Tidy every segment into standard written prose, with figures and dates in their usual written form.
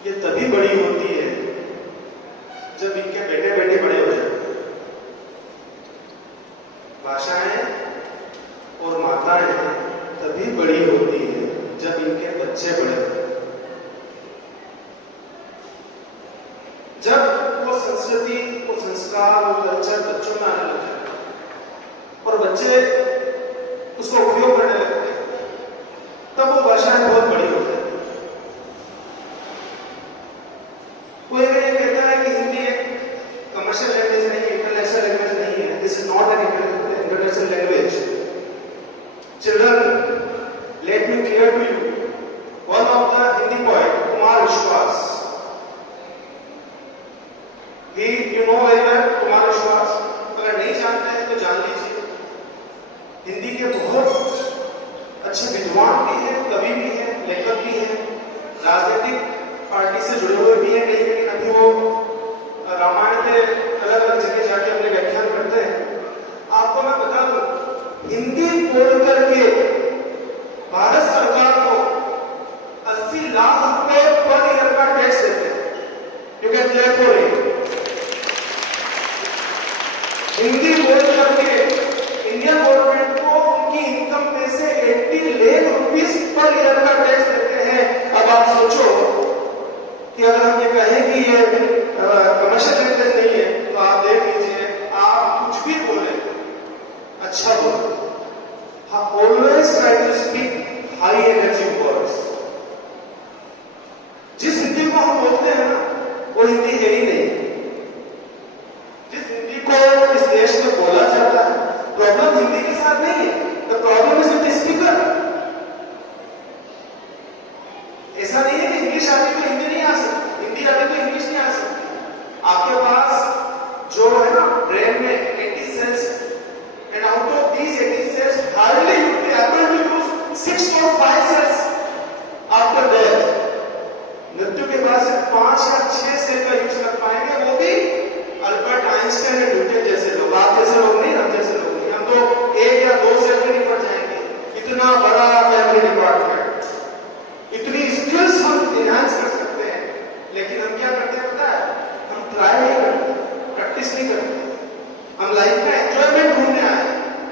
ये तभी बड़ी होती है जब इनके बेटे बेटे बड़े हो जाते हैं। भाषाएं और माताएं तभी बड़ी होती है जब इनके बच्चे बड़े होते हैं। जब वो संस्कृति, वो संस्कार, वो कल्चर बच्चों में आने लग जाता है और बच्चे उसका उपयोग करने लगते हैं, तब वो भाषाएं बहुत बड़ी हो जाती है। कोई अगर ये कहता है कि हिंदी एक कमर्शियल लैंग्वेज नहीं है, इंटरनेशनल लैंग्वेज नहीं है, this is not an international language. Children, let me clear to you, one of the Hindi poet Kumar Vishwas, you know very well Kumar Vishwas, अगर नहीं जानते हैं तो जान लीजिए। हिंदी के बहुत अच्छे विद्वान भी हैं, कवि भी हैं, लेखक भी हैं, राजनीतिक पार्टी से जुड़े हुए भी हैं, लेकिन अभी वो रामायण के अलग अलग जगह जाके अपने व्याख्यान करते हैं। आपको मैं बता दूं, हिंदी बोल करके भारत सरकार को 80 लाख रुपए पर ईयर का टैक्स देते हैं। You can claim for it. Hindi बोल करके इंडियन गवर्नमेंट को उनकी इनकम में से 80 लाख रुपीस पर ईयर का टैक्स देते हैं। अब आप सोचो कि अगर हम ये कहें कि ये कमर्शियल लैंग्वेज नहीं है, तो आप देख लीजिए, आप कुछ भी बोले अच्छा बोले, हाँ, always try to speak high energy words. जिस हिंदी को हम बोलते हैं ना, वो हिंदी है ही नहीं। जिस हिंदी को इस देश में बोला जाता है, प्रॉब्लम हिंदी के साथ नहीं है, the problem is with speaker. ऐसा नहीं है कि इंग्लिश आती तो हिंदी नहीं आ सकती, हिंदी आती तो इंग्लिश नहीं आ सकती। आपके पास जो है ना ब्रेन में 80 cells, and out of these 80 cells hardly you will be able to use 6 or 5 cells after death. मृत्यु के बाद से 5 या 6 सेल का यूज कर पाएंगे, वो भी अल्बर्ट आइंस्टाइन और न्यूटन जैसे लोग। आप जैसे लोग नहीं, हम जैसे लोग नहीं। हम तो 1 या 2 सेल में निपट जाएंगे। इतना बड़ा फैमिली डिपार्टमेंट, इतनी स्किल्स हम इनहांस कर सकते हैं, लेकिन हम क्या करते हैं पता है? हम ट्राई नहीं करते, प्रैक्टिस नहीं करते। हम लाइफ में एंजॉयमेंट ढूंढने आए।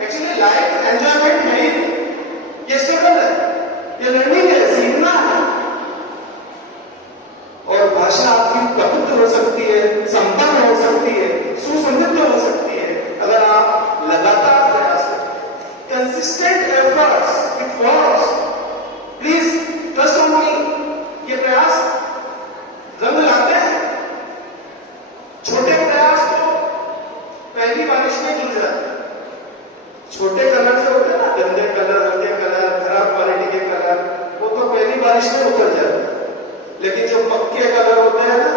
एक्चुअली लाइफ एंजॉयमेंट है ही नहीं, ये स्ट्रगल है, ये लर्निंग है, सीखना है। और भाषा आपकी पवित्र हो सकती है, संपन्न हो सकती है, सुसमृद्ध हो सकती है, अगर आप लगातार प्रयास करें। Consistent efforts with words, please trust on me, ये प्रयास रंग लाते हैं। छोटे प्रयास तो पहली बारिश में जुड़ जाते हैं। छोटे कलर जो होते हैं ना, गंदे कलर, हल्के कलर, खराब क्वालिटी के कलर, वो तो पहली बारिश में उतर जाते हैं। लेकिन जो पक्के कलर होते हैं ना,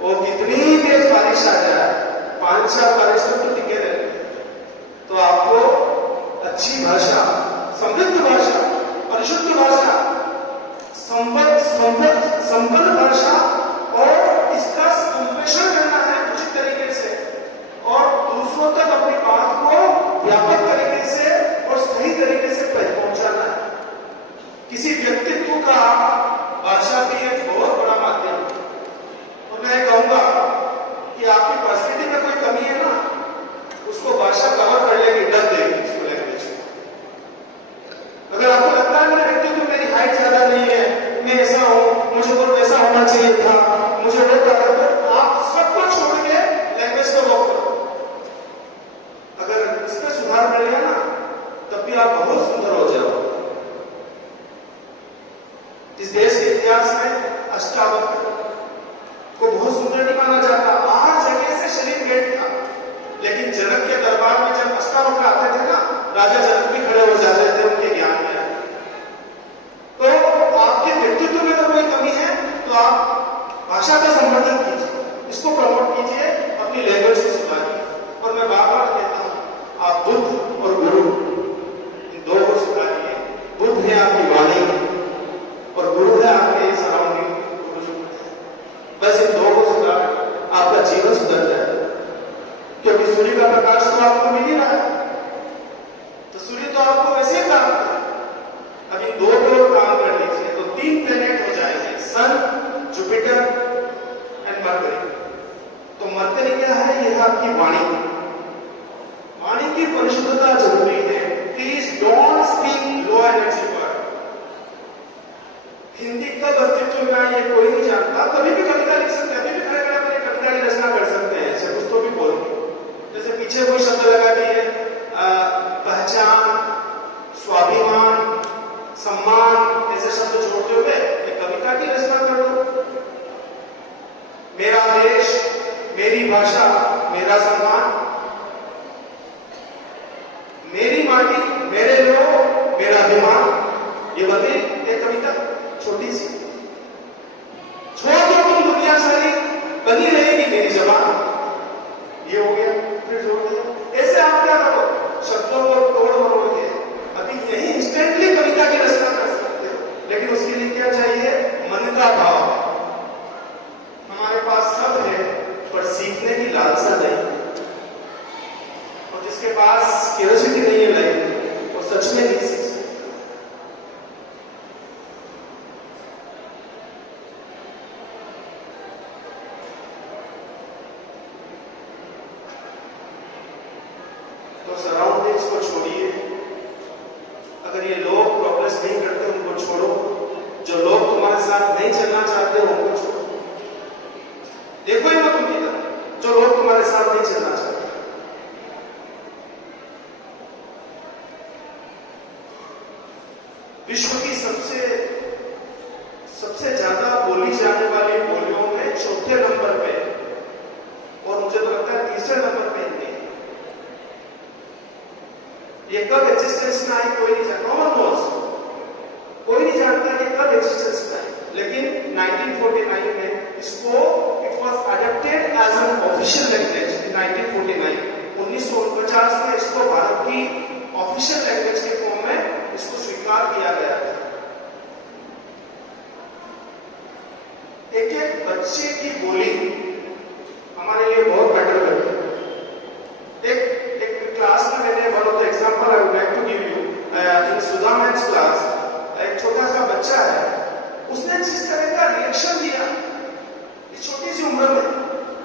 वो कितनी तेज बारिश आ जाए, 5-4 बारिश तक तो टिके रहते हैं। तो आपको अच्छी भाषा, समृद्ध भाषा, परिशुद्ध भाषा, संपन्न भाषा और इसका संप्रेषण करना है उचित तरीके से, और दूसरों तक अपनी बात को व्यापक तरीके से और सही तरीके से पहुंचाना है। किसी व्यक्तित्व का भाषा भी एक बहुत बड़ा माध्यम है। तो मैं कहूंगा कि आपकी पर्सनैलिटी में कोई कमी है ना, उसको भाषा कवर कर लेगी, डर देगी उसको लैंग्वेज। अगर आपको लगता है मेरे व्यक्तित्व, मेरी हाइट ज्यादा नहीं है, मैं ऐसा हूं, मुझे तो वैसा होना चाहिए था, मुझे वो करना, तो आप सबको छोड़ के लैंग्वेज को वॉक करो। अगर इसमें सुधार मिल गया ना, तब भी आप बहुत सुंदर हो जाओ। इस देश के इतिहास में अष्टावक्र को बहुत सुंदर नहीं माना जाता। 8 जगह से शरीर भेंट था, लेकिन जनक के दरबार में जब अष्टावक्र आते थे ना, राजा जनक भी खड़े हो जाते थे उनके ज्ञान में। तो आपके व्यक्तित्व में तो कोई कमी है, तो आप भाषा का संवर्धन कीजिए, इसको प्रमोट कीजिए, अपनी लैंग्वेज को सुधारिए। और मैं बार बार कहता हूं, आप बुद्ध और गुरु, इन दो को सुधारिए। बुद्ध है आपकी वाणी और गुरु है आपके सराउंडिंग। बस इन दो को सुधार, आपका जीवन सुधर जाएगा। क्योंकि सूर्य का प्रकाश तो आपको मिल ही रहा है, तो सूर्य तो आपको वैसे ही काम करता है। अब इन दो काम कर लीजिए तो 3 प्लेनेट हो जाएंगे, सन, जुपिटर हिंदी कब अस्तित्व में आई है कोई नहीं जानता। कभी भी कविता लिख सकते हैं, अभी भी खड़े खड़े अपने कविता की रचना कर सकते हैं, ऐसे कुछ तो भी बोल के। जैसे पीछे कोई शब्द लगा दिए, पहचान, स्वाभिमान, सम्मान, ऐसे शब्द जोड़ते हुए एक कविता की रचना कर दो। मेरा देश, मेरी भाषा, मेरा सम्मान, मेरी माटी, मेरे लोग, मेरा अभिमान, ये बनी एक कविता छोटी सी। छोड़ दो तुम दुनिया सारी, बनी रहेगी मेरी जबान, ये हो गया। फिर जोड़ दिया। ऐसे आप क्या करो, शब्दों को तोड़ मरोड़ के अभी यही इंस्टेंटली कविता की रचना कर सकते हो, लेकिन उसके लिए क्या चाहिए? मन का भाव। हमारे पास सब है पर सीखने की लालसा नहीं, और जिसके पास क्यूरियोसिटी नहीं है लाइफ, वो सच में नहीं सीख सकता। तो सराउंडिंग्स को छोड़िए, अगर ये लोग प्रोग्रेस नहीं करते उनको छोड़ो, जो लोग तुम्हारे साथ नहीं चलना चाहते उनको छोड़ो। देखो ही मत उनकी तरफ, जो लोग तुम्हारे साथ नहीं चलना चाहते। विश्व की सबसे ज्यादा बोली जाने वाली बोलियों में चौथे नंबर पे, और मुझे तो लगता है तीसरे नंबर पे हिंदी है। ये कब एग्जिस्टेंस में आई कोई नहीं जानता, नो वन नोस, कोई नहीं जानता कि कब एग्जिस्टेंस में आई, लेकिन 1949 में इसको it was adopted as an official language in 1949। 1949 में इसको भारत की ऑफिशियल लैंग्वेज के फॉर्म में इसको स्वीकार किया गया था। एक एक बच्चे की बोली हमारे लिए बहुत मैटर करती है। एक क्लास में मैंने one of the example I would like to give you, in Sudha ma'am's class एक छोटा सा बच्चा है, उसने जिस तरह का रिएक्शन दिया इस छोटी सी उम्र में,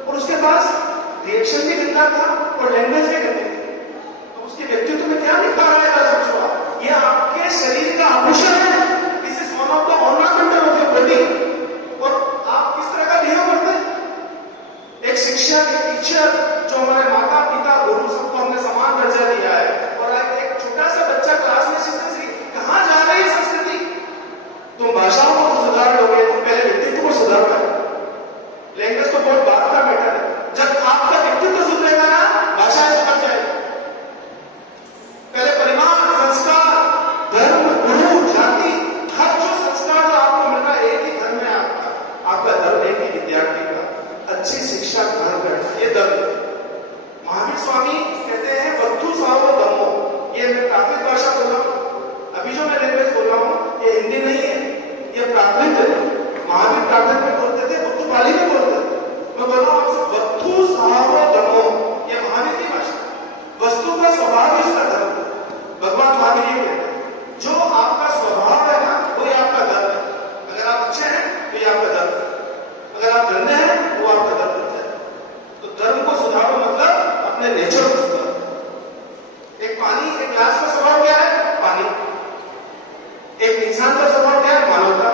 और उसके पास रिएक्शन भी गंदा था और लैंग्वेज भी गंदी थी, तो उसके व्यक्तित्व में क्या निखार आएगा? सोचो, ये आपके शरीर का आभूषण है, this is one of the ornamental of your body, और आप किस तरह का बिहेव करते हैं? एक शिक्षक, एक टीचर, जो हमारे माता पिता गुरु सबको हमने समान दर्जा दिया है, और एक छोटा सा बच्चा क्लास में संस्कृति, कहां जा रही है संस्कृति? तुम भाषाओं को तो सुधार लोगे, तुम पहले व्यक्तित्व को सुधार करो। लैंग्वेज तो बहुत बात का मैटर है, जब आपका व्यक्तित्व सुधरेगा ना, भाषाएं सुधर जाएगी। पहले परिवार, संस्कार, धर्म, गुरु, जाति, हर जो संस्कार आपको मिल रहा है एक ही धर्म है आपका धर्म एक ही विद्यार्थी का अच्छी शिक्षा ग्रहण करना, ये धर्म। महावीर स्वामी कहते हैं वक्तु सावो धम्मो, ये मैं प्राकृत भाषा बोल रहा हूं, अभी जो मैं लैंग्वेज बोल रहा हूं ये हिंदी नहीं है, ये प्राकृत है। महावीर प्राकृत में बोलते थे, बुद्ध पाली में बोलते थे। मैं बोल रहा हूं आपसे वक्तु सावो धम्मो, ये महावीर की भाषा, वस्तु का स्वभाव इसका धर्म है। भगवान महावीर ये कहते हैं जो आपका स्वभाव है ना वही आपका धर्म है। अगर आप अच्छे हैं तो ये आपका धर्म है, अगर आप गंदे हैं वो आपका धर्म है। तो धर्म को सुधारो मतलब अपने नेचर को सुधारो। एक पानी, एक ग्लास का स्वभाव क्या है? पानी। एक इंसान का स्वभाव क्या है? मानवता।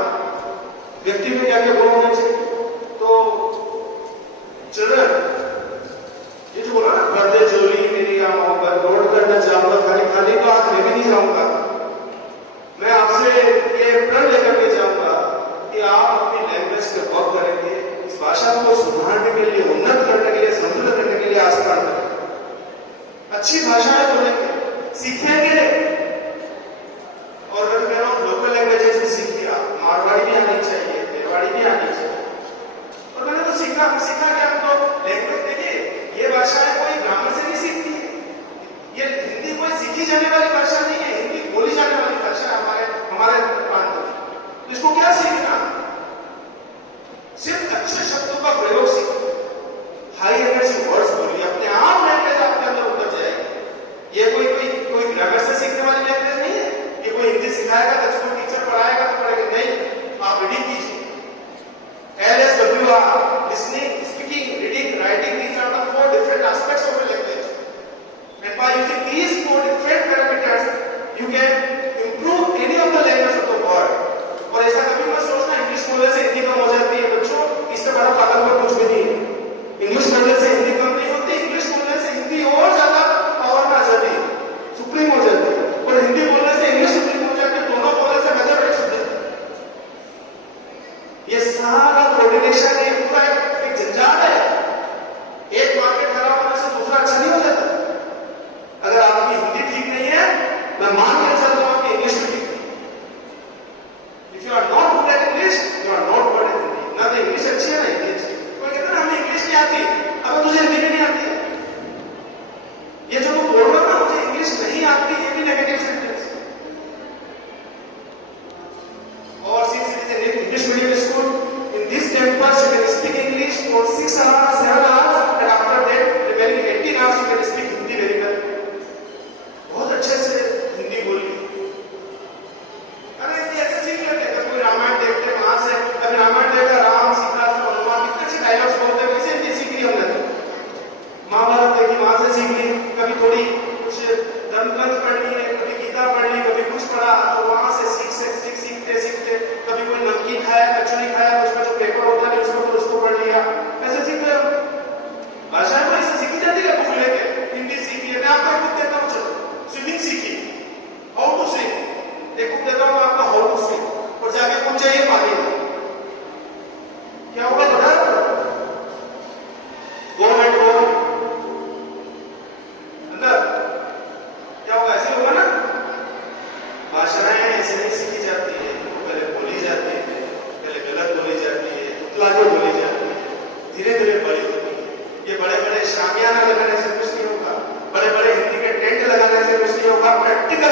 व्यक्ति में क्या क्या गुण होने चाहिए? तो चिल्ड्रन, ये जो बोला ना, बर्थडे जोली मेरी मोहब्बत रोड करना चाहूंगा, खाली खाली तो आज मैं भी नहीं जाऊंगा। मैं आपसे ये प्रण लेकर के जाऊंगा कि आप अपनी लैंग्वेज पे वर्क करेंगे, इस भाषा को सुधारने के लिए, उन्नत करने के लिए, समृद्ध करने के लिए आस्था करेंगे, अच्छी भाषाएं बोलेंगे, सीखेंगे। और अगर मैं लोकल लैंग्वेजेस भी सीखिए, मारवाड़ी भी आनी चाहिए, मेवाड़ी भी आनी चाहिए। और मैंने तो सीखा क्या, तो लैंग्वेज देखिए, ये भाषाएं कोई ग्रामर से नहीं सीखती है, ये हिंदी कोई सीखी जाने वाली भाषा नहीं है, हिंदी बोली जाने वाली भाषा है हमारे प्रांत में। तो इसको क्या सीखना? सिर्फ अच्छे शब्दों का प्रयोग सीखो, हाई एनर्जी वर्ड्स बोलिए, अपने आप लैंग्वेज आपके अंदर उतर जाएगी। ये कोई ग्रामर से सीखने वाली लैंग्वेज नहीं है, ये कोई हिंदी सिखाएगा तो इसको टीचर पढ़ाएगा तो पढ़ेगा नहीं। आप रीडिंग कीजिए, LSWR, listening, speaking, reading, writing, these are the 4 different aspects of a language. And by using these 4 different parameters, you can improve any of the language of the world. और ऐसा कभी मत सोचो सारा कोऑर्डिनेशन एक पूरा एक जंजाल है। एक मार्केट खराब होने से दूसरा अच्छा नहीं हो जाता। अगर आपकी हिंदी ठीक नहीं है, मैं मान के चलता हूं कि इंग्लिश भी ठीक नहीं। If you are not good at English, you are not good at Hindi. ना तो इंग्लिश अच्छी है ना हिंदी अच्छी। कोई कहता है हमें इंग्लिश नहीं आती, अब मुझे हिंदी भी नहीं आती। ये जो तुम बोल रहे हो ना मुझे इंग्लिश नहीं आती, ये भी नेगेटिव सेंटेंस। और English medium school, in this campus you can speak English for 6 hours, 7 hours, and after that remaining 18 hours you can speak Hindi very well. बहुत अच्छे से हिंदी बोलिए। अरे हिंदी ऐसे सीख लेते हैं। कोई रामायण देखते वहां से, कभी रामायण देखा राम सीता हनुमान कितने अच्छे डायलॉग्स बोलते हैं, कैसे हिंदी सीख ली हमने। महाभारत देखी वहां से सीख ली, कभी थोड़ी कुछ धर्मग्रंथ पढ़ लिए, कभी गीता पढ़ ली, कभी कुछ पढ़ा, तो वहां से सीखते सीखते कभी कोई नमकीन खाया, कचौड़ी खाया, उसमें जो पेपर होता है उसको तो उसको पढ़ लिया, ऐसे सीखते हो। भाषा को ऐसे सीखी जाती है। बुक लेके हिंदी सीखिए। मैं आपको एक बुक देता हूँ, चलो स्विमिंग सीखिए, हाउ टू स्विम। एक बुक देता हूँ आपको, हाउ टू स्विम, और जाके कूद जाइए पानी में। क्या होगा पता है? गो एंड गो अंदर क्या होगा? ऐसे होगा ना। भाषाएं ऐसे नहीं सीखी जाती है, पहले बोली जाती है, पहले गलत बोली जाती है, उतलाके बोली जाती है, धीरे धीरे बड़ी होती है। ये बड़े बड़े शामियाना लगाने से कुछ नहीं होगा, बड़े बड़े हिंदी के टेंट लगाने से कुछ नहीं होगा। प्रैक्टिकल